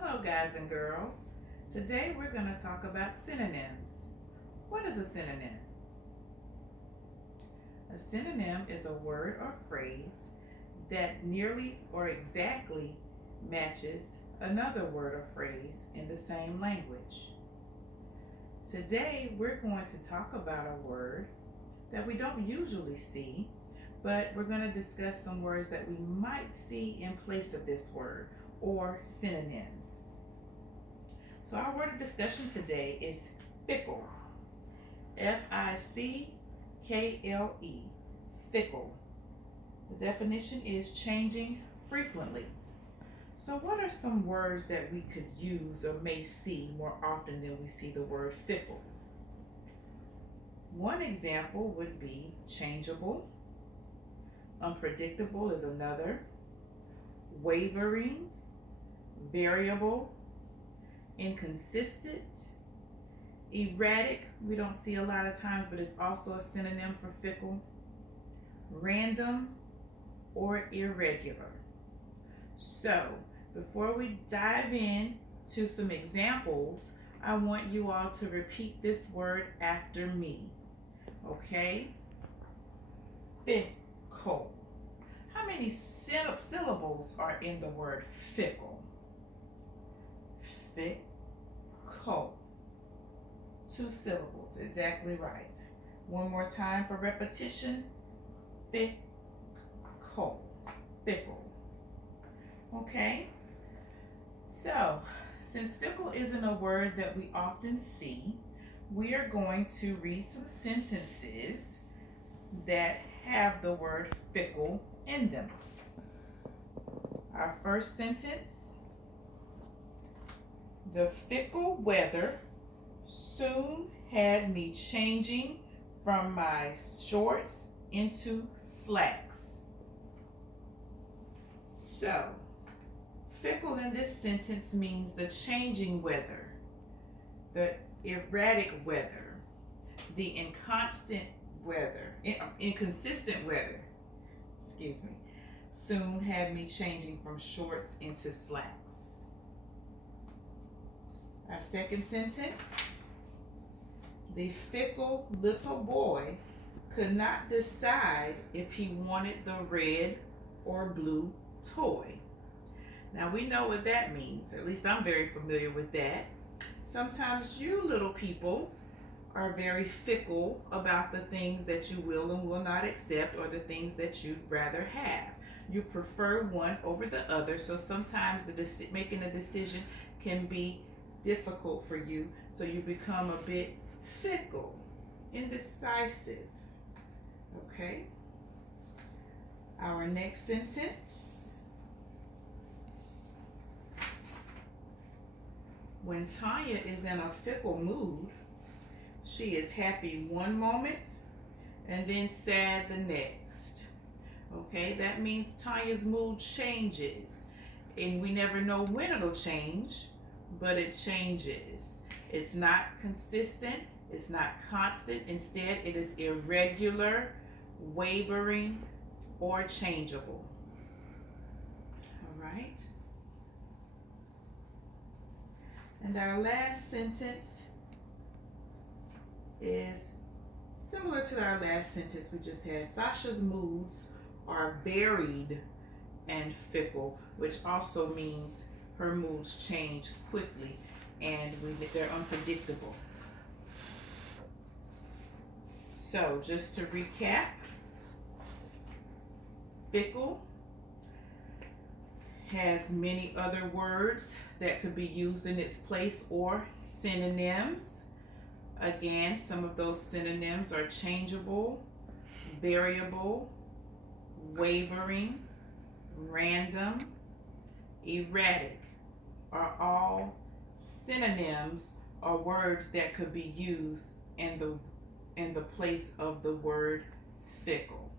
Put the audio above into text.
Hello, guys and girls. Today we're going to talk about synonyms. What is a synonym? A synonym is a word or phrase that nearly or exactly matches another word or phrase in the same language. Today we're going to talk about a word that we don't usually see, but we're going to discuss some words that we might see in place of this word, or synonyms. So our word of discussion today is fickle. Fickle. Fickle. The definition is changing frequently. So what are some words that we could use or may see more often than we see the word fickle? One example would be changeable. Unpredictable is another. Wavering, variable, inconsistent, erratic, we don't see a lot of times, but it's also a synonym for fickle, random, or irregular. So, before we dive in to some examples, I want you all to repeat this word after me. Okay? Fickle. How many syllables are in the word fickle? Fickle. 2 syllables, exactly right. One more time for repetition. Fickle. Fickle. Okay? So, since fickle isn't a word that we often see, we are going to read some sentences that have the word fickle in them. Our first sentence: the fickle weather soon had me changing from my shorts into slacks. So, fickle in this sentence means the changing weather, the erratic weather, the inconsistent weather, excuse me, soon had me changing from shorts into slacks. Our second sentence: the fickle little boy could not decide if he wanted the red or blue toy. Now we know what that means. At least I'm very familiar with that. Sometimes you little people are very fickle about the things that you will and will not accept, or the things that you'd rather have. You prefer one over the other, so sometimes making a decision can be difficult for you, so you become a bit fickle, indecisive. Okay? Our next sentence: when Tanya is in a fickle mood, she is happy one moment and then sad the next. Okay, that means Tanya's mood changes, and we never know when it'll change, but it changes. It's not consistent, it's not constant. Instead, it is irregular, wavering, or changeable. All right. And our last sentence is similar to our last sentence we just had. Sasha's moods are varied and fickle, which also means her moods change quickly and they're unpredictable. So, just to recap, fickle has many other words that could be used in its place, or synonyms. Again, some of those synonyms are changeable, variable, wavering, random, erratic, are all synonyms or words that could be used in the place of the word fickle.